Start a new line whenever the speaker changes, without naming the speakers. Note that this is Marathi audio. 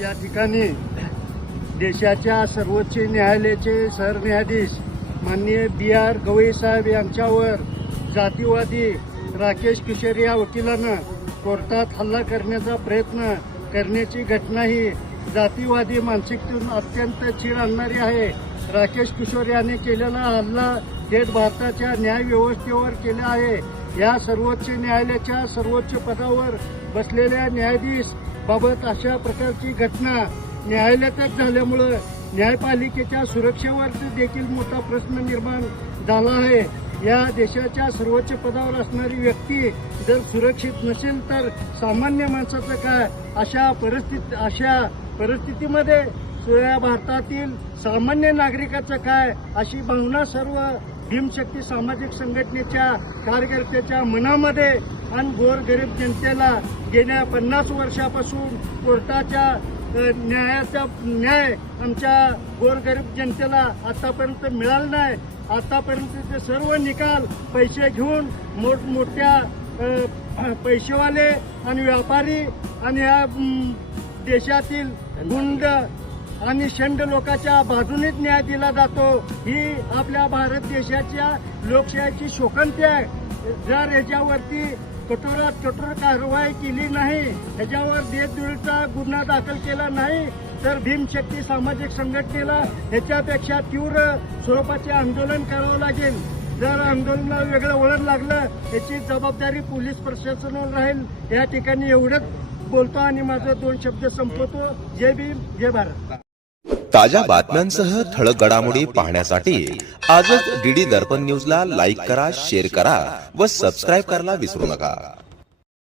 या ठिकाणी देशाच्या सर्वोच्च न्यायालयाचे सरन्यायाधीश माननीय बी आर गवई साहेब यांच्यावर जातीवादी राकेश किशोर या वकिलानं कोर्टात हल्ला करण्याचा प्रयत्न करण्याची घटना ही जातीवादी मानसिकतेतून अत्यंत चीड आणणारी आहे. राकेश किशोर याने केलेला हल्ला थेट भारताच्या न्यायव्यवस्थेवर केला आहे. या सर्वोच्च न्यायालयाच्या सर्वोच्च पदावर बसलेल्या न्यायाधीश बाबत अशा प्रकारची घटना न्यायालयातच झाल्यामुळं न्यायपालिकेच्या सुरक्षेवर देखील मोठा प्रश्न निर्माण झाला आहे. या देशाच्या सर्वोच्च पदावर असणारी व्यक्ती जर सुरक्षित नसेल तर सामान्य माणसाचं काय? अशा परिस्थिती अशा परिस्थितीमध्ये भारतातील सामान्य नागरिकाचं काय? अशी भावना सर्व भीमशक्ती सामाजिक संघटनेच्या कार्यकर्त्याच्या मनामध्ये आणि गोरगरीब जनतेला गेल्या पन्नास वर्षापासून कोर्टाच्या न्यायाचा न्याय आमच्या गोरगरीब जनतेला आतापर्यंत मिळाला नाही. आतापर्यंतचे सर्व निकाल पैसे घेऊन मोठमोठ्या पैसेवाले आणि व्यापारी आणि या देशातील गुंड आणि शंड लोकांच्या बाजूनेच न्याय दिला जातो. ही आपल्या भारत देशाच्या लोकशाहीची शोकंती आहे. जर याच्यावरती कठोरात कठोर कारवाई केली नाही याच्यावर देशद्रोहीचा गुन्हा दाखल केला नाही तर भीमशक्ती सामाजिक संघटनेला याच्यापेक्षा तीव्र स्वरूपाचे आंदोलन करावं लागेल. जर आंदोलनाला वेगळं वळण लागलं याची जबाबदारी पोलीस प्रशासनावर राहील. या ठिकाणी एवढंच. बोलतो आणि माझं दोन शब्द संपवतो. जय भीम जय भारत.
ताज्या बातम्यांसह ठळक घडामोडी पाहण्यासाठी आजच डीडी दर्पण न्यूजला लाईक करा शेअर करा व सबस्क्राईब करायला विसरू नका.